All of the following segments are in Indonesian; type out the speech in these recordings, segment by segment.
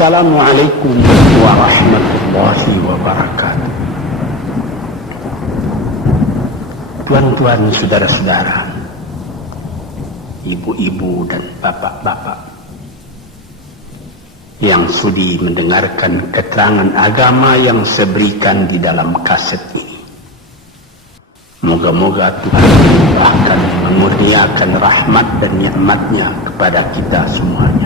Assalamualaikum warahmatullahi wabarakatuh. Tuan-tuan, saudara-saudara, ibu-ibu dan bapak-bapak yang sudi mendengarkan keterangan agama yang saya berikan di dalam kaset ini. Moga-moga Tuhan akan mengurniakan rahmat dan nikmat-Nya kepada kita semuanya.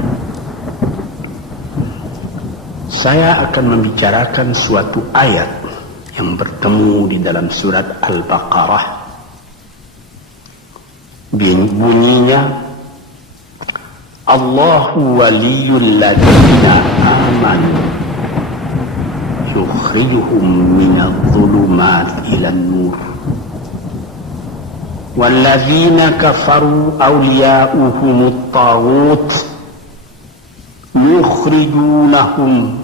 Saya akan membicarakan suatu ayat yang bertemu di dalam surat Al-Baqarah. Bunyinya, Allahu waliyul ladzina amanu yukhrijuhum minadh dhulumati ilan nur walladzina kafaru awliya'uhumut taghut yukhrijunahum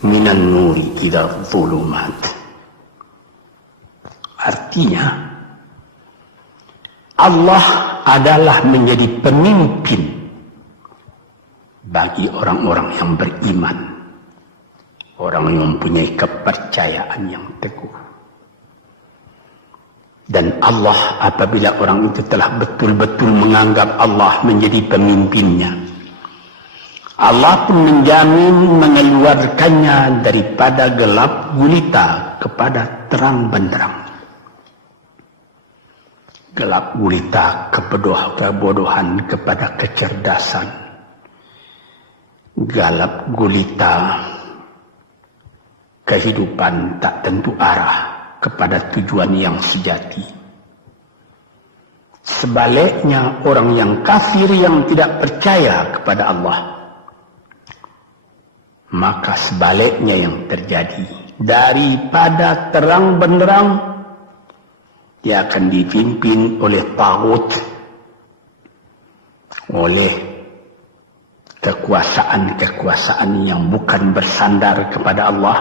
minan nuri ila dhulumat. Artinya, Allah adalah menjadi pemimpin bagi orang-orang yang beriman, orang yang mempunyai kepercayaan yang teguh. Dan Allah, apabila orang itu telah betul-betul menganggap Allah menjadi pemimpinnya, Allah pun menjamin mengeluarkannya daripada gelap gulita kepada terang benderang. Gelap gulita kebodohan kepada kecerdasan. Gelap gulita kehidupan tak tentu arah kepada tujuan yang sejati. Sebaliknya, orang yang kafir yang tidak percaya kepada Allah, maka sebaliknya yang terjadi, daripada terang benderang dia akan dipimpin oleh taghut, oleh kekuasaan-kekuasaan yang bukan bersandar kepada Allah.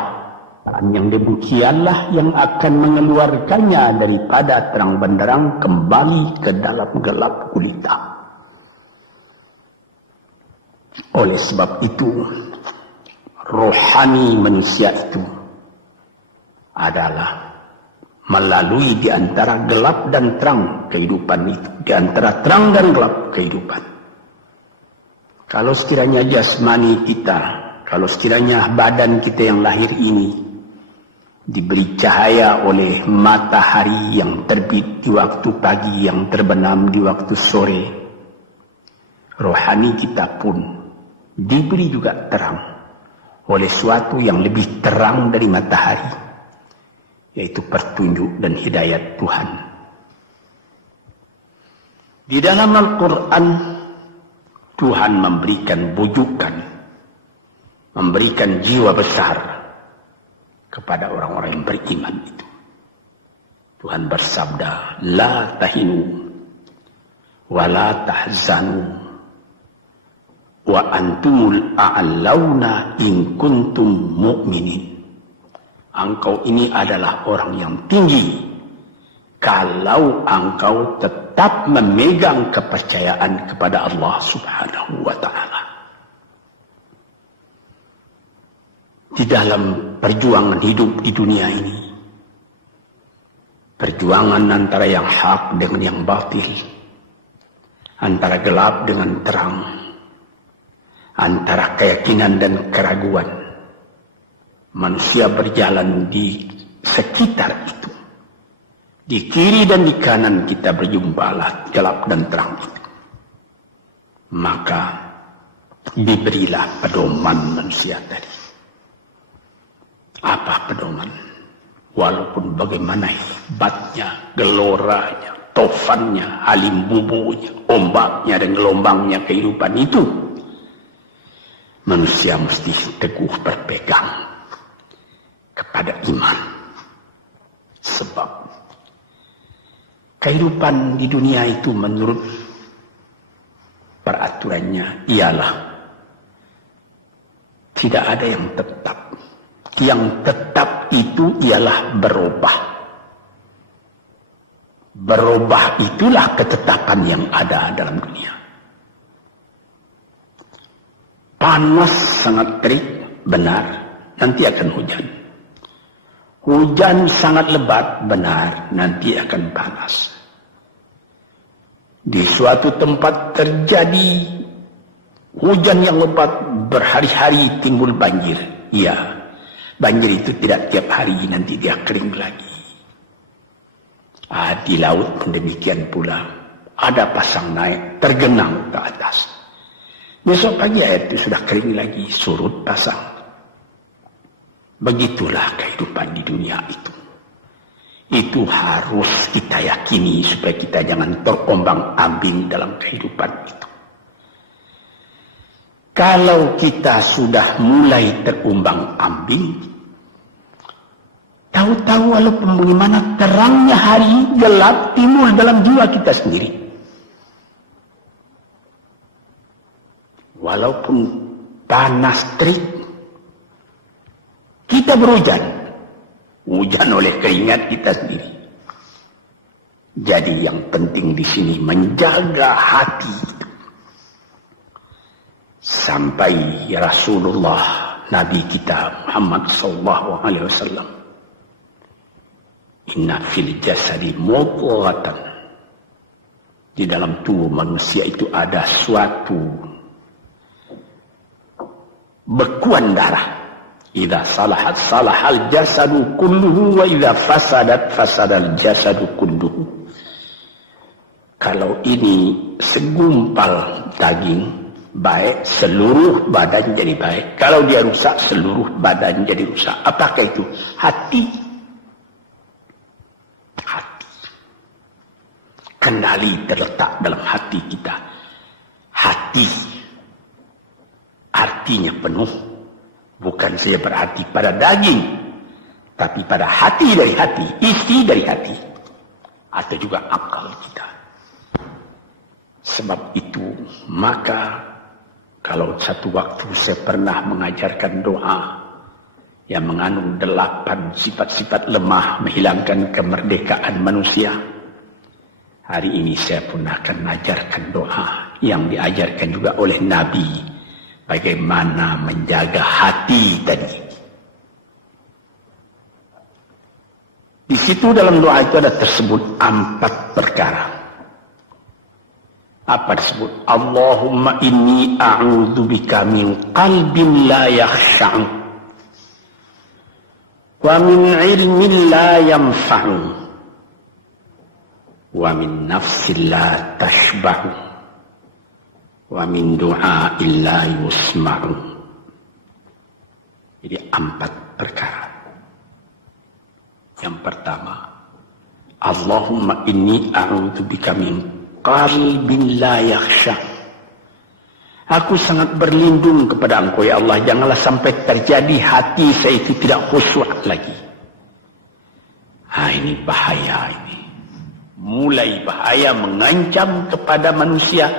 Dan yang demikianlah yang akan mengeluarkannya daripada terang benderang kembali ke dalam gelap gulita. Oleh sebab itu, rohani manusia itu adalah melalui di antara gelap dan terang kehidupan itu, di antara terang dan gelap kehidupan. Kalau sekiranya jasmani kita, kalau sekiranya badan kita yang lahir ini diberi cahaya oleh matahari yang terbit di waktu pagi, yang terbenam di waktu sore, rohani kita pun diberi juga terang oleh suatu yang lebih terang dari matahari, yaitu petunjuk dan hidayat Tuhan. Di dalam Al-Quran, Tuhan memberikan bujukan, memberikan jiwa besar kepada orang-orang yang beriman itu. Tuhan bersabda, La tahinu wa la tahzanu wa antumul a'launa in kuntum mu'minin. Engkau ini adalah orang yang tinggi kalau engkau tetap memegang kepercayaan kepada Allah Subhanahu wa ta'ala. Di dalam perjuangan hidup di dunia ini, perjuangan antara yang hak dengan yang batil, antara gelap dengan terang, antara keyakinan dan keraguan, manusia berjalan di sekitar itu. Di kiri dan di kanan kita berjumpalah gelap dan terang itu. Maka diberilah pedoman manusia tadi. Apa pedoman? Walaupun bagaimana hebatnya, geloranya, tofannya, halimbubunya, ombaknya dan gelombangnya kehidupan itu, manusia mesti teguh berpegang kepada iman. Sebab kehidupan di dunia itu menurut peraturannya ialah tidak ada yang tetap. Yang tetap itu ialah berubah. Berubah itulah ketetapan yang ada dalam dunia. Panas sangat terik, benar, nanti akan hujan. Hujan sangat lebat, benar, nanti akan panas. Di suatu tempat terjadi hujan yang lebat, berhari-hari timbul banjir. Ya, banjir itu tidak tiap hari, nanti dia kering lagi. Di laut pun demikian pula. Ada pasang naik, tergenang ke atas. Besok pagi air itu sudah kering lagi, surut pasang. Begitulah kehidupan di dunia itu. Itu harus kita yakini supaya kita jangan terombang-ambing dalam kehidupan itu. Kalau kita sudah mulai terombang-ambing, tahu-tahu walaupun bagaimana terangnya hari gelap timbul dalam jiwa kita sendiri. Walaupun panas terik, kita berhujan. Hujan oleh keringat kita sendiri. Jadi yang penting di sini menjaga hati itu. Sampai Rasulullah Nabi kita Muhammad SAW, inna fil jasadi mudghatan, di dalam tubuh manusia itu ada suatu bekuan darah. Idza salahat salahal jasadu kulluhu wa idza fasadat fasadal jasadu kulluhu. Kalau ini segumpal daging baik, seluruh badan jadi baik. Kalau dia rusak, seluruh badan jadi rusak. Apakah itu? Hati. Hati. Kendali terletak dalam hati kita. Hati artinya penuh. Bukan saja berarti pada daging, tapi pada hati dari hati, isi dari hati, atau juga akal kita. Sebab itu, maka kalau satu waktu saya pernah mengajarkan doa yang mengandung 8 sifat-sifat lemah menghilangkan kemerdekaan manusia, hari ini saya pun akan mengajarkan doa yang diajarkan juga oleh Nabi. Bagaimana menjaga hati tadi. Di situ dalam doa itu ada tersebut 4 perkara. Apa tersebut? Allahumma inni a'udzubika min qalbin la yakhsha'u wa min ilmin la yanfa'u wa min nafsin la tashba'u wa min du'a illa yusma'u. Jadi 4 perkara. Yang pertama, Allahumma inni a'udzubika min qalbin la yakhsha. Aku sangat berlindung kepada Engkau ya Allah, janganlah sampai terjadi hati saya itu tidak khusyuk lagi. Ini bahaya ini. Mulai bahaya, mengancam kepada manusia.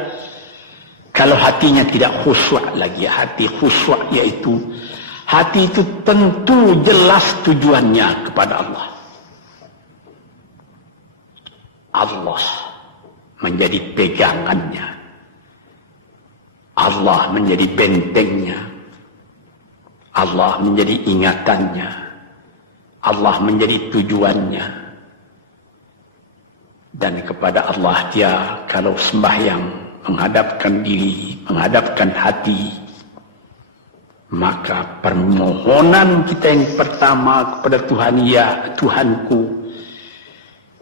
Kalau hatinya tidak khusyuk lagi, hati khusyuk yaitu hati itu tentu jelas tujuannya kepada Allah. Allah menjadi pegangannya. Allah menjadi bentengnya. Allah menjadi ingatannya. Allah menjadi tujuannya. Dan kepada Allah dia kalau sembahyang menghadapkan diri, menghadapkan hati, maka permohonan kita yang pertama kepada Tuhan, ya Tuhanku,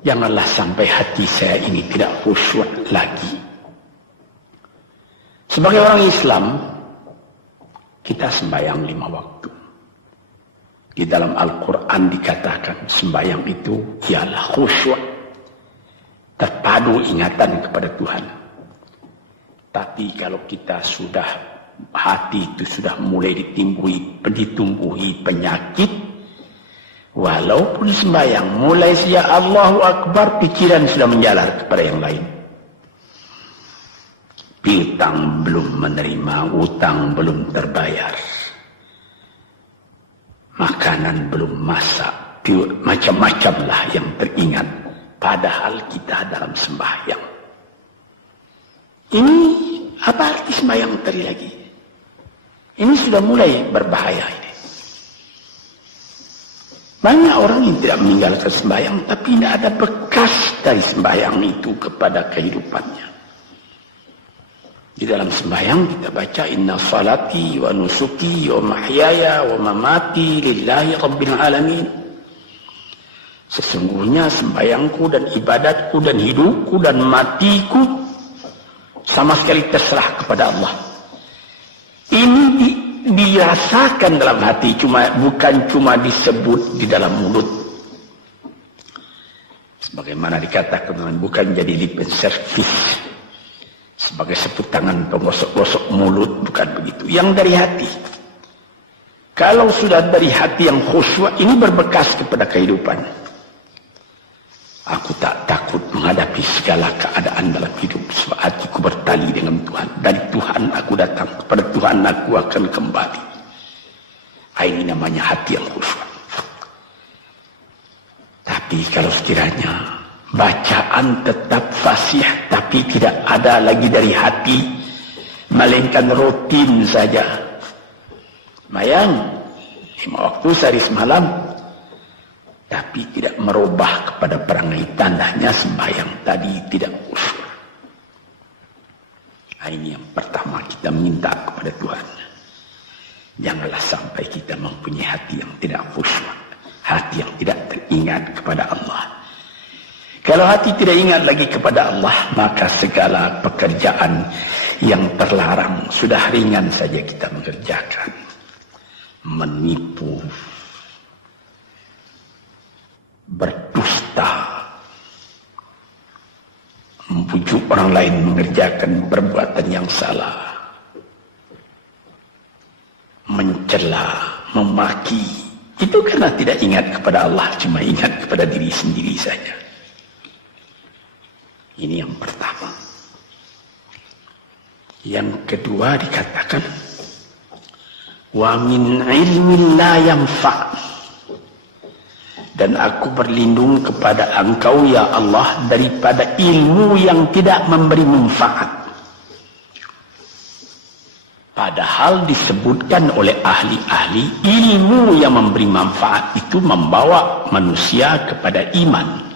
janganlah sampai hati saya ini tidak khusyuk lagi. Sebagai orang Islam, kita sembahyang 5 waktu. Di dalam Al-Quran dikatakan sembahyang itu ialah khusyuk, terpadu ingatan kepada Tuhan. Tapi kalau kita sudah, hati itu sudah mulai ditumbuhi penyakit, walaupun sembahyang, mulai sejak Allahu Akbar, pikiran sudah menjalar kepada yang lain. Piutang belum menerima, utang belum terbayar, makanan belum masak, macam-macam lah yang teringat. Padahal kita dalam sembahyang. Ini apa arti sembahyang tadi lagi? Ini sudah mulai berbahaya ini. Banyak orang yang tidak meninggalkan sembahyang, tapi tidak ada bekas dari sembahyang itu kepada kehidupannya. Di dalam sembahyang kita baca inna salati wa nusuki wa mahyaya wa mamati lillahi rabbil alamin. Sesungguhnya sembahyangku dan ibadatku dan hidupku dan matiku sama sekali terserah kepada Allah. Ini dirasakan dalam hati, bukan cuma disebut di dalam mulut. Sebagaimana dikatakan, bukan jadi lip service sebagai seput tangan penggosok-gosok mulut, bukan begitu. Yang dari hati. Kalau sudah dari hati yang khusyuk, ini berbekas kepada kehidupan. Aku tak takut menghadapi segala keadaan dalam hidup, sebab hatiku bertali dengan Tuhan. Dari Tuhan aku datang, kepada Tuhan aku akan kembali. Ini namanya hati yang khusyuk. Tapi kalau sekiranya bacaan tetap fasih, tapi tidak ada lagi dari hati, melainkan rutin saja. Mayang 5 waktu sehari semalam, tapi tidak merubah kepada perangai, tandanya sembahyang tadi tidak khusyuk. Ini yang pertama kita minta kepada Tuhan. Janganlah sampai kita mempunyai hati yang tidak khusyuk, hati yang tidak teringat kepada Allah. Kalau hati tidak ingat lagi kepada Allah, maka segala pekerjaan yang terlarang sudah ringan saja kita mengerjakan. Menipu, berdusta, membujuk orang lain mengerjakan perbuatan yang salah, mencela, memaki, itu karena tidak ingat kepada Allah, cuma ingat kepada diri sendiri saja. Ini yang pertama. Yang kedua dikatakan wa min ilmin la yanfa', dan aku berlindung kepada Engkau ya Allah daripada ilmu yang tidak memberi manfaat. Padahal disebutkan oleh ahli-ahli, ilmu yang memberi manfaat itu membawa manusia kepada iman.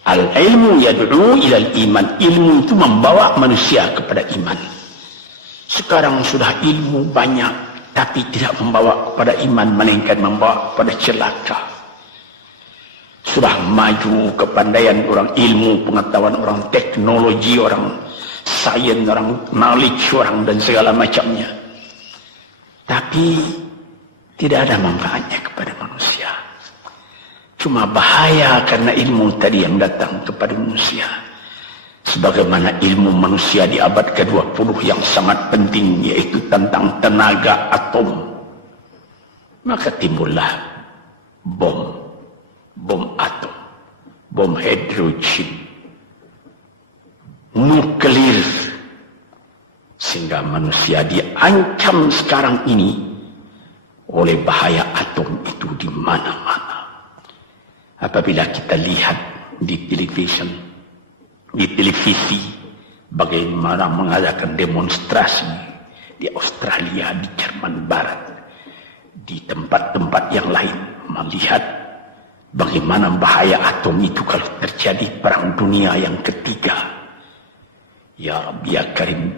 Al-ilmu yad'u ilal iman, ilmu itu membawa manusia kepada iman. Sekarang sudah ilmu banyak, tapi tidak membawa kepada iman, melainkan membawa kepada celaka. Sudah maju kepandaian orang, ilmu, pengetahuan orang, teknologi orang, sains orang, knowledge orang, dan segala macamnya. Tapi tidak ada manfaatnya kepada manusia. Cuma bahaya karena ilmu tadi yang datang kepada manusia. Sebagaimana ilmu manusia di abad ke-20 yang sangat penting, yaitu tentang tenaga atom. Maka timbullah bom atom, bom hidrogen, nuklir, sehingga manusia diancam sekarang ini oleh bahaya atom itu di mana-mana. Apabila kita lihat di televisi bagaimana mengadakan demonstrasi di Australia, di Jerman Barat, di tempat-tempat yang lain, melihat bagaimana bahaya atom itu kalau terjadi perang dunia yang ketiga. Ya Rabbi ya Karim,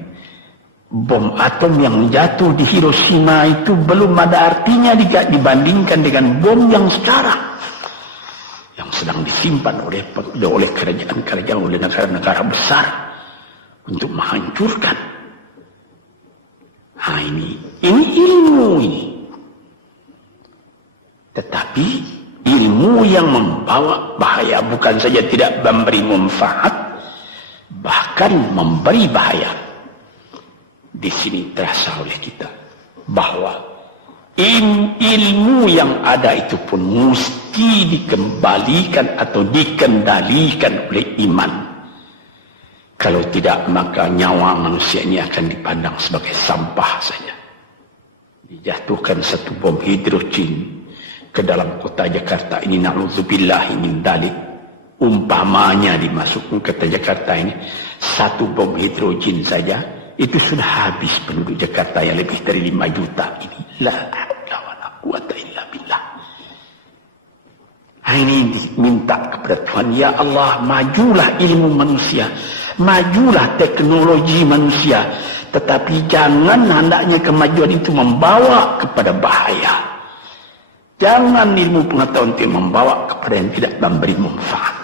bom atom yang jatuh di Hiroshima itu belum ada artinya dibandingkan dengan bom yang sekarang, yang sedang disimpan oleh kerajaan-kerajaan, oleh negara-negara besar untuk menghancurkan. Ini ilmu ini. Tetapi ilmu yang membawa bahaya, bukan saja tidak memberi manfaat, bahkan memberi bahaya. Di sini terasa oleh kita bahwa ilmu yang ada itu pun mesti dikembalikan atau dikendalikan oleh iman. Kalau tidak, maka nyawa manusia ini akan dipandang sebagai sampah saja. Dijatuhkan satu bom hidrogen ke dalam kota Jakarta ini, na'udzubillahi min dzalik, umpamanya dimasukkan ke kota Jakarta ini, satu bom hidrogen saja itu sudah habis penduduk Jakarta yang lebih dari 5 juta ini. La haula wala quwata illa billah. Ini minta kepada Tuhan, ya Allah, majulah ilmu manusia, majulah teknologi manusia, tetapi jangan hendaknya kemajuan itu membawa kepada bahaya. Jangan ilmu pengetahuan itu membawa kepada yang tidak memberi manfaat.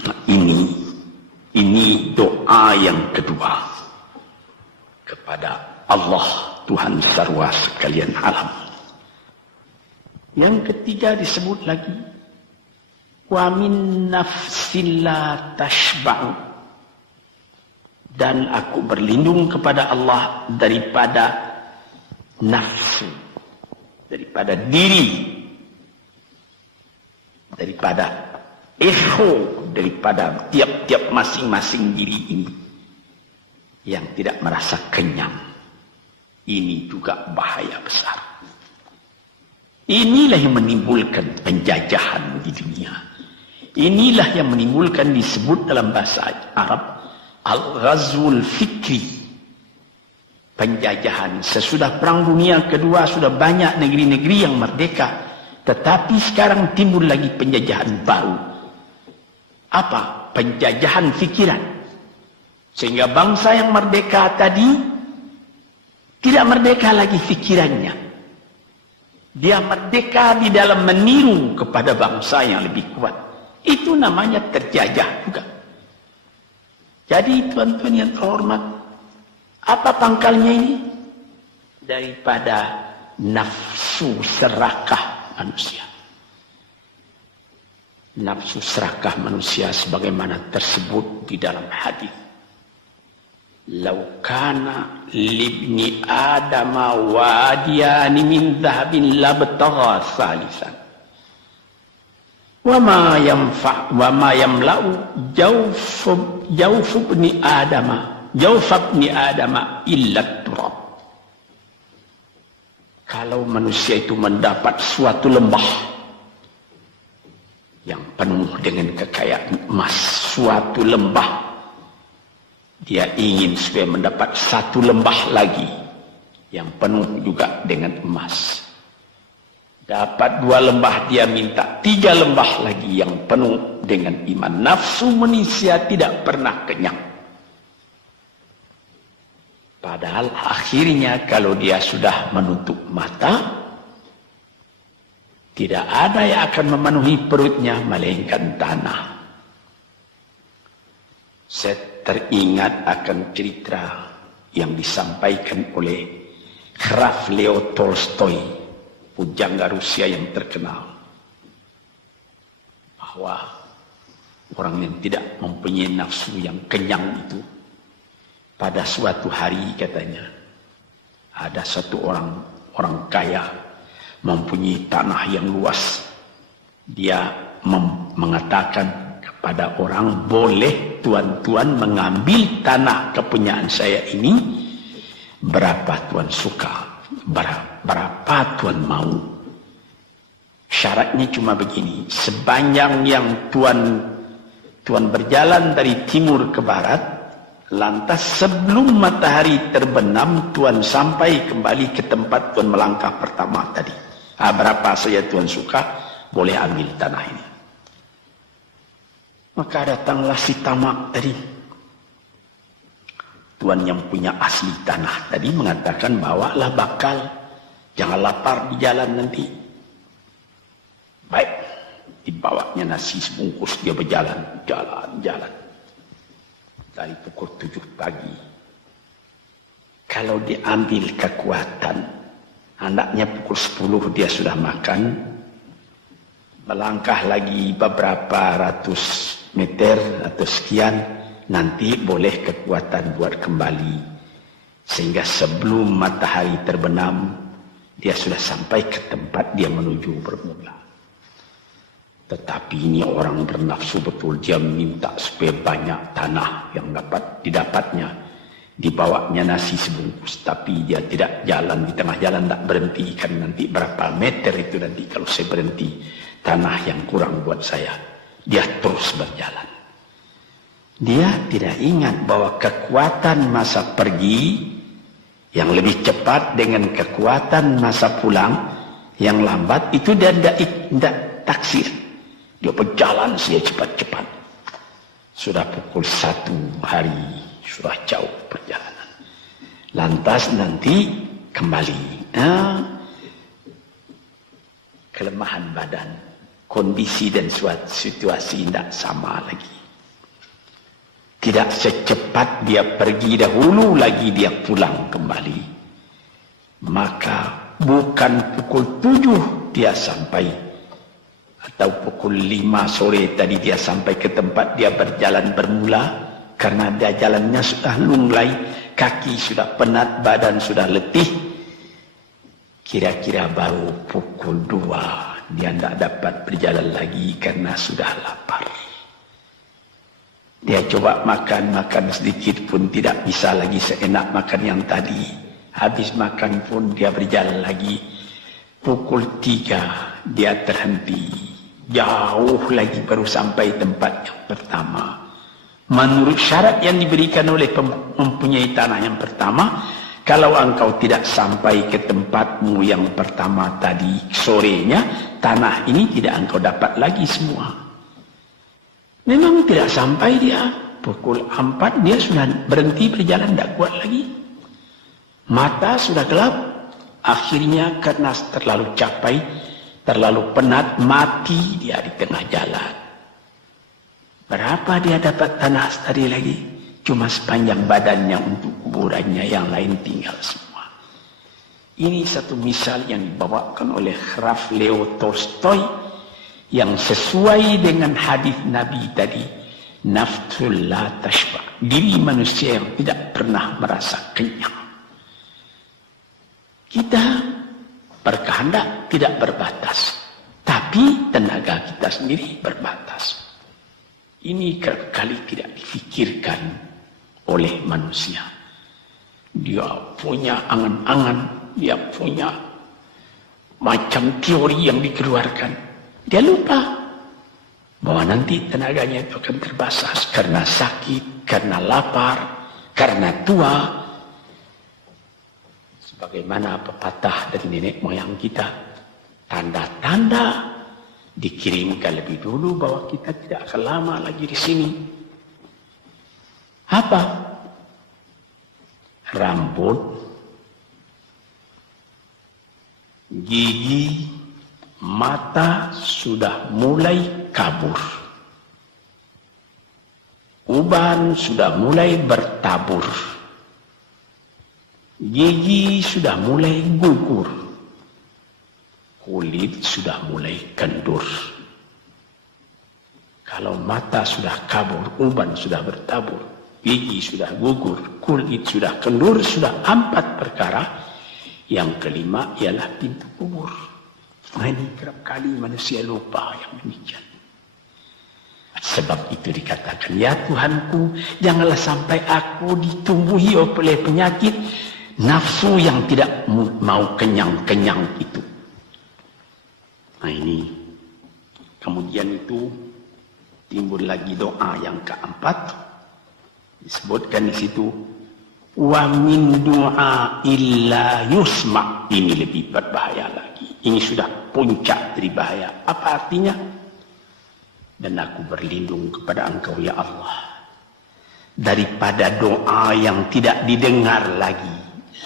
Nah, ini doa yang kedua kepada Allah Tuhan sarwa sekalian alam. Yang ketiga disebut lagi, wa min nafsin la tashba'u, dan aku berlindung kepada Allah daripada nafsu, daripada diri, daripada ego, daripada tiap-tiap masing-masing diri ini yang tidak merasa kenyang. Ini juga bahaya besar. Inilah yang menimbulkan penjajahan di dunia. Inilah yang menimbulkan, disebut dalam bahasa Arab, al-ghazwul fikri, penjajahan. Sesudah Perang Dunia Kedua sudah banyak negeri-negeri yang merdeka, tetapi sekarang timbul lagi penjajahan baru. Apa? Penjajahan fikiran. Sehingga bangsa yang merdeka tadi tidak merdeka lagi fikirannya. Dia merdeka di dalam meniru kepada bangsa yang lebih kuat. Itu namanya terjajah juga. Jadi tuan-tuan yang terhormat, apa pangkalnya ini? Daripada nafsu serakah manusia. Nafsu serakah manusia sebagaimana tersebut di dalam hadis. Lau kana libni adama wadiyani min dhahabin labtagha salisan wa ma yamla'u jawf ibni adama illa turab. Kalau manusia itu mendapat suatu lembah yang penuh dengan kekayaan emas, suatu lembah, dia ingin supaya mendapat satu lembah lagi yang penuh juga dengan emas. Dapat 2 lembah, dia minta 3 lembah lagi yang penuh dengan iman. Nafsu manusia tidak pernah kenyang. Padahal akhirnya kalau dia sudah menutup mata, tidak ada yang akan memenuhi perutnya melainkan tanah. Saya teringat akan cerita yang disampaikan oleh Graf Leo Tolstoy, pujangga Rusia yang terkenal, bahwa orang yang tidak mempunyai nafsu yang kenyang itu, pada suatu hari katanya, ada satu orang kaya mempunyai tanah yang luas. Dia mengatakan pada orang, boleh tuan-tuan mengambil tanah kepunyaan saya ini, berapa tuan suka, berapa tuan mau. Syaratnya cuma begini, sepanjang yang tuan berjalan dari timur ke barat, lantas sebelum matahari terbenam tuan sampai kembali ke tempat tuan melangkah pertama tadi. Berapa saja tuan suka, boleh ambil tanah ini. Maka datanglah si tamak tadi. Tuan yang punya asli tanah tadi mengatakan, bawalah bakal, jangan lapar di jalan nanti. Baik, dibawanya nasi sebungkus, dia berjalan, jalan. Dari pukul 7 pagi. Kalau diambil kekuatan, hendaknya pukul 10 dia sudah makan. Melangkah lagi beberapa ratus meter atau sekian, nanti boleh kekuatan buat kembali. Sehingga sebelum matahari terbenam, dia sudah sampai ke tempat dia menuju bermula. Tetapi ini orang bernafsu betul, dia minta supaya banyak tanah yang dapat didapatnya. Dibawanya nasi sebungkus, tapi dia tidak jalan, di tengah jalan tak berhenti, kan nanti berapa meter itu nanti kalau saya berhenti, tanah yang kurang buat saya. Dia terus berjalan. Dia tidak ingat bahwa kekuatan masa pergi yang lebih cepat dengan kekuatan masa pulang yang lambat itu dia tidak taksir. Dia berjalan saja cepat-cepat. Sudah pukul 1 hari, sudah jauh perjalanan. Lantas nanti kembali. Kelemahan badan, kondisi dan suatu situasi tidak sama lagi. Tidak secepat dia pergi dahulu lagi dia pulang kembali. Maka bukan pukul 7 dia sampai, atau pukul 5 sore tadi dia sampai ke tempat dia berjalan bermula, karena dia jalannya sudah lunglai, kaki sudah penat, badan sudah letih. Kira-kira baru pukul 2 dia tidak dapat berjalan lagi karena sudah lapar. Dia coba makan sedikit pun tidak bisa lagi seenak makan yang tadi. Habis makan pun dia berjalan lagi. Pukul 3 dia terhenti. Jauh lagi baru sampai tempat yang pertama. Menurut syarat yang diberikan oleh mempunyai tanah yang pertama, kalau engkau tidak sampai ke tempatmu yang pertama tadi sorenya, tanah ini tidak engkau dapat lagi semua. Memang tidak sampai dia. Pukul 4 dia sudah berhenti berjalan, tidak kuat lagi. Mata sudah gelap. Akhirnya karena terlalu capek, terlalu penat, mati dia di tengah jalan. Berapa dia dapat tanah tadi lagi? Cuma sepanjang badannya untuk kuburannya, yang lain tinggal semua. Ini satu misal yang dibawakan oleh Graf Leo Tolstoy yang sesuai dengan hadis Nabi tadi. Nafsul la tashba. Diri manusia yang tidak pernah merasa kenyang. Kita berkehendak tidak berbatas, tapi tenaga kita sendiri berbatas. Ini kali tidak difikirkan oleh manusia. Dia punya angan-angan, dia punya macam teori yang dikeluarkan. Dia lupa bahwa nanti tenaganya itu akan terbatas karena sakit, karena lapar, karena tua. Sebagaimana pepatah dari nenek moyang kita, tanda-tanda dikirimkan lebih dulu bahwa kita tidak akan lama lagi di sini. Apa? Rambut, gigi, mata sudah mulai kabur. Uban sudah mulai bertabur. Gigi sudah mulai gugur. Kulit sudah mulai kendur. Kalau mata sudah kabur, uban sudah bertabur, gigi sudah gugur, kulit sudah kendur, sudah 4 perkara. Yang kelima ialah pintu kubur. Nah, ini kerap kali manusia lupa yang demikian. Sebab itu dikatakan, ya Tuhanku, janganlah sampai aku ditumbuhi oleh penyakit nafsu yang tidak mau kenyang-kenyang itu. Nah ini, kemudian itu timbul lagi doa yang keempat. Disebutkan di situ, wa min du'a illa yusma. Ini lebih berbahaya lagi. Ini sudah puncak dari bahaya. Apa artinya? Dan aku berlindung kepada Engkau ya Allah, daripada doa yang tidak didengar lagi.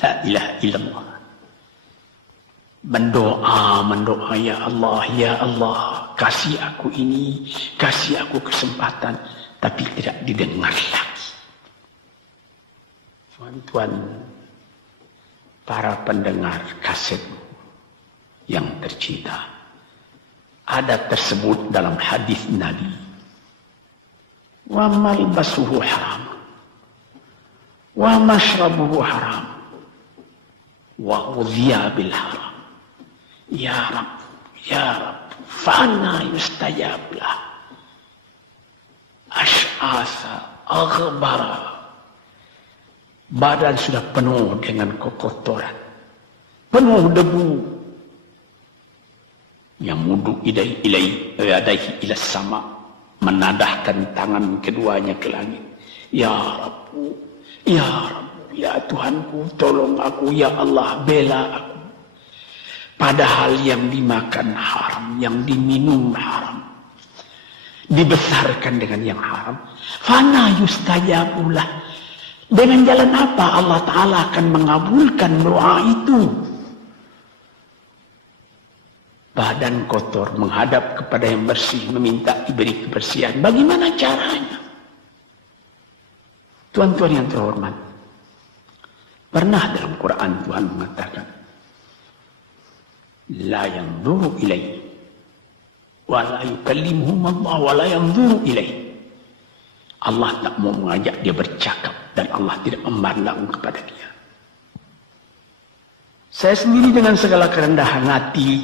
La ilaha illallah. Mendoa ya Allah, kasih aku ini, kasih aku kesempatan, tapi tidak didengar lagi. Tuan-tuan, para pendengar kaset yang tercinta, ada tersebut dalam hadis Nabi, wa malbasuhu haram, wa mashrabuhu haram, wa ghudhiya bil haram. Ya Rab, fa'anna yustajab lah. Ash'asa, aghbara. Badan sudah penuh dengan kekotoran, penuh debu. Yang mudu ilaihi ila sama, menadahkan tangan keduanya ke langit. Ya Rabbu, ya Rabbu, ya Tuhanku, tolong aku, ya Allah, bela aku. Padahal yang dimakan haram, yang diminum haram, dibesarkan dengan yang haram. Fana yustajabulah. Dengan jalan apa Allah Ta'ala akan mengabulkan doa itu? Badan kotor menghadap kepada yang bersih, meminta diberi kebersihan. Bagaimana caranya? Tuan-tuan yang terhormat, pernah dalam Quran Tuhan mengatakan, la yanzuru ilaih wa la yukallimuhum Allah wa la yanzuru ilaih. Allah tak mau mengajak dia bercakap dan Allah tidak memandang kepada dia. Saya sendiri dengan segala kerendahan hati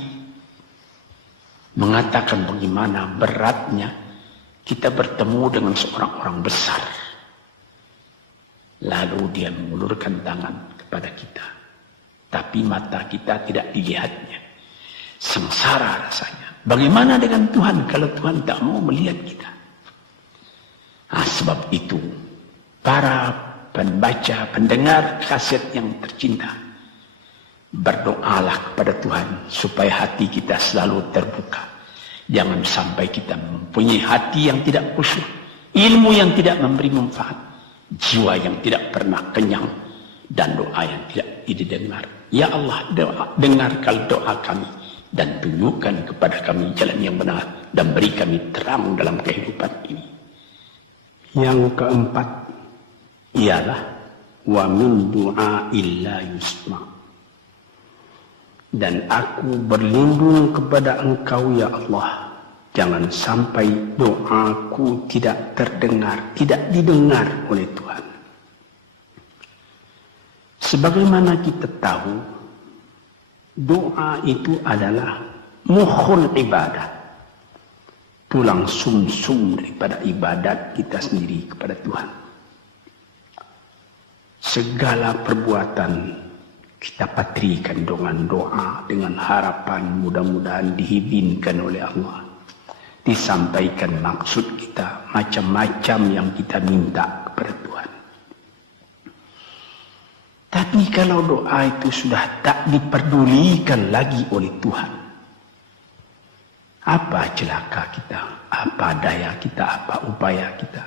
mengatakan bagaimana beratnya kita bertemu dengan seorang orang besar, lalu dia mengulurkan tangan kepada kita, tapi mata kita tidak dilihatnya. Sengsara rasanya. Bagaimana dengan Tuhan kalau Tuhan tak mau melihat kita? Sebab itu para pembaca, pendengar kaset yang tercinta, berdoalah kepada Tuhan supaya hati kita selalu terbuka. Jangan sampai kita mempunyai hati yang tidak khusyuk, ilmu yang tidak memberi manfaat, jiwa yang tidak pernah kenyang, dan doa yang tidak didengar. Ya Allah, dengarkan doa kami dan tunjukkan kepada kami jalan yang benar dan beri kami terang dalam kehidupan ini. Yang keempat ialah wa min du'a illa yusma. Dan aku berlindung kepada Engkau ya Allah, jangan sampai doaku tidak terdengar, tidak didengar oleh Tuhan. Sebagaimana kita tahu, doa itu adalah mukhul ibadah, tulang sumsum daripada ibadat kita sendiri kepada Tuhan. Segala perbuatan kita patrikan dengan doa, dengan harapan mudah-mudahan diizinkan oleh Allah. Disampaikan maksud kita, macam-macam yang kita minta kepada Tuhan. Tapi kalau doa itu sudah tak diperdulikan lagi oleh Tuhan, apa celaka kita, apa daya kita, apa upaya kita?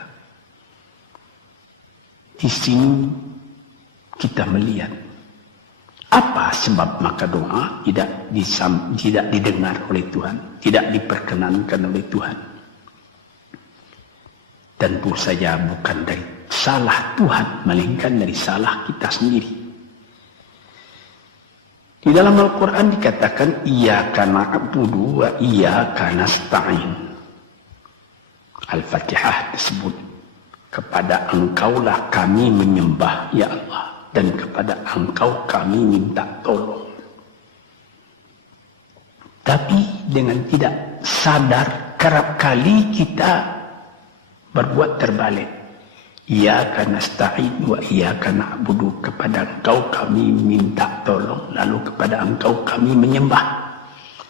Di sini kita melihat apa sebab maka doa tidak didengar oleh Tuhan, tidak diperkenankan oleh Tuhan. Tentu saja bukan dari salah Tuhan, melainkan dari salah kita sendiri. Di dalam Al-Quran dikatakan, Iyyaka na'budu wa iyyaka nasta'in. Al-Fatihah tersebut, kepada Engkaulah kami menyembah, ya Allah, dan kepada Engkau kami minta tolong. Tapi dengan tidak sadar, kerap kali kita berbuat terbalik. Iyyaka nasta'in wa iyyaka na'budu, kepada Engkau kami minta tolong, lalu kepada Engkau kami menyembah.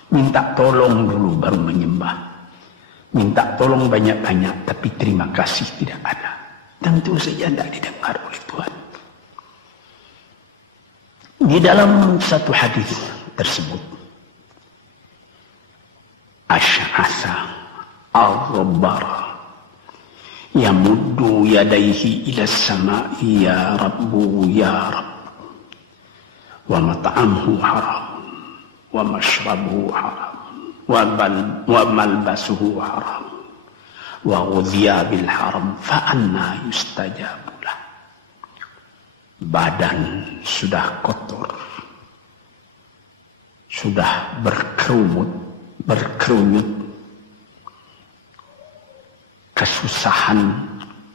Minta tolong dulu baru menyembah. Minta tolong banyak-banyak tapi terima kasih tidak ada. Tentu saja tidak didengar oleh Tuhan. Di dalam satu hadis tersebut, Asy'asa al-Rabbara yamuddu yadaihi ila samai ya Rabbu ya Rabb, wa mat'amuhu haram wa mashrabuhu haram wa malbasuhu haram wa ghudhiya bil haram fa anna yustajabulah. Badan sudah kotor, sudah berkerumut, kesusahan,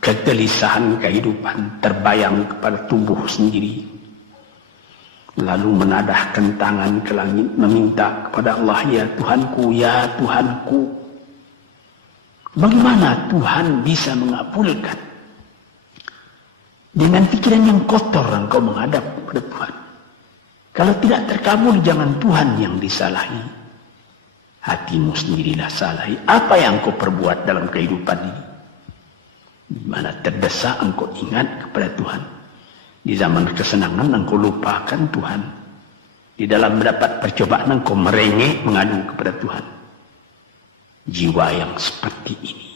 kegelisahan kehidupan terbayang kepada tubuh sendiri. Lalu menadahkan tangan ke langit meminta kepada Allah, ya Tuhanku, ya Tuhanku. Bagaimana Tuhan bisa mengabulkan? Dengan pikiran yang kotor engkau menghadap kepada Tuhan. Kalau tidak terkabul, jangan Tuhan yang disalahi. Hatimu sendirilah salah. Apa yang kau perbuat dalam kehidupan ini? Di mana terdesak engkau ingat kepada Tuhan. Di zaman kesenangan engkau lupakan Tuhan. Di dalam mendapat percobaan engkau merengek mengadu kepada Tuhan. Jiwa yang seperti ini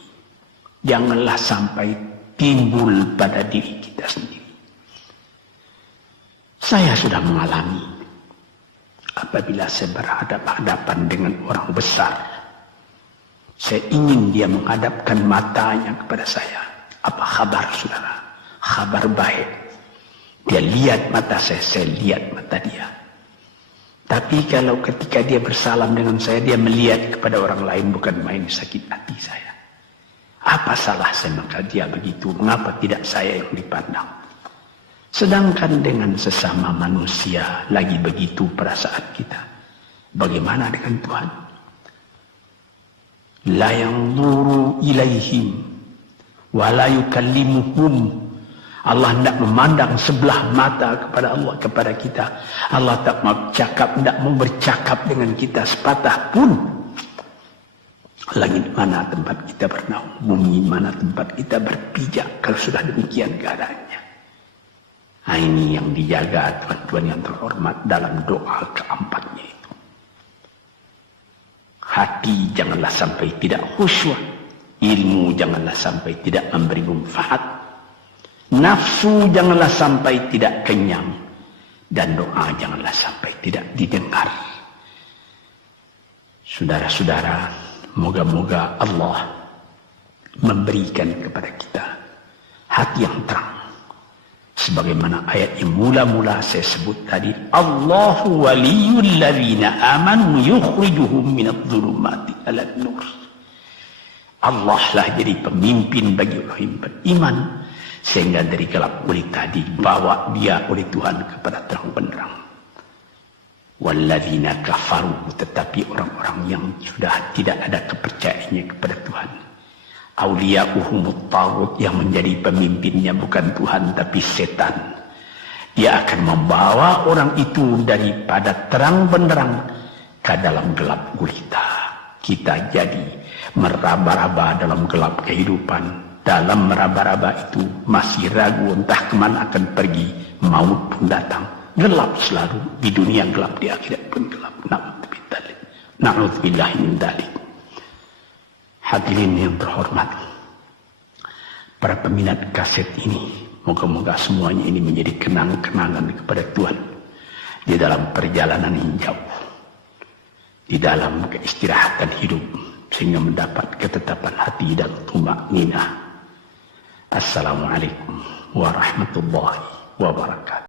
janganlah sampai timbul pada diri kita sendiri. Saya sudah mengalami apabila saya berhadapan-hadapan dengan orang besar, saya ingin dia menghadapkan matanya kepada saya. Apa kabar saudara? Kabar baik. Dia lihat mata saya lihat mata dia. Tapi kalau ketika dia bersalam dengan saya, dia melihat kepada orang lain, bukan main sakit hati saya. Apa salah saya maka dia begitu? Mengapa tidak saya yang dipandang? Sedangkan dengan sesama manusia lagi begitu perasaan kita. Bagaimana dengan Tuhan? La yanzuru ilaihim wa la yukallimuhum. Allah tidak memandang sebelah mata kepada Allah, kepada kita. Allah tak mau cakap, tidak mau bercakap dengan kita sepatah pun. Langit mana tempat kita bernaung, bumi mana tempat kita berpijak, kalau sudah demikian keadaannya. Nah, ini yang dijaga tuan-tuan yang terhormat dalam doa keempatnya itu. Hati janganlah sampai tidak khusyuk, ilmu janganlah sampai tidak memberi manfaat, nafsu janganlah sampai tidak kenyang, dan doa janganlah sampai tidak didengar. Saudara-saudara, moga-moga Allah memberikan kepada kita hati yang terang. Sebagaimana ayat yang mula-mula saya sebut tadi, Allahu waliyul ladzina amanu yukhrijuhum minadh-dhulumati ilan nur. Allah lah jadi pemimpin bagi orang yang beriman, sehingga dari gelap gulita dibawa dia oleh Tuhan kepada terang benderang. Walladzina kafaru, tetapi orang-orang yang sudah tidak ada kepercayaannya kepada Tuhan, auliya'uhumut taghut, yang menjadi pemimpinnya bukan Tuhan tapi setan. Dia akan membawa orang itu daripada terang benderang ke dalam gelap gulita. Kita jadi meraba-raba dalam gelap kehidupan. Dalam meraba-raba itu masih ragu entah kemana akan pergi. Maut pun datang. Gelap selalu. Di dunia gelap, di akhirat pun gelap. Na'udzubillah min dzalik. Hadirin yang terhormat, para peminat kaset ini, moga-moga semuanya ini menjadi kenang-kenangan kepada Tuhan di dalam perjalanan yang jauh, di dalam keistirahatan hidup, sehingga mendapat ketetapan hati dan tumakninah. Assalamualaikum warahmatullahi wabarakatuh.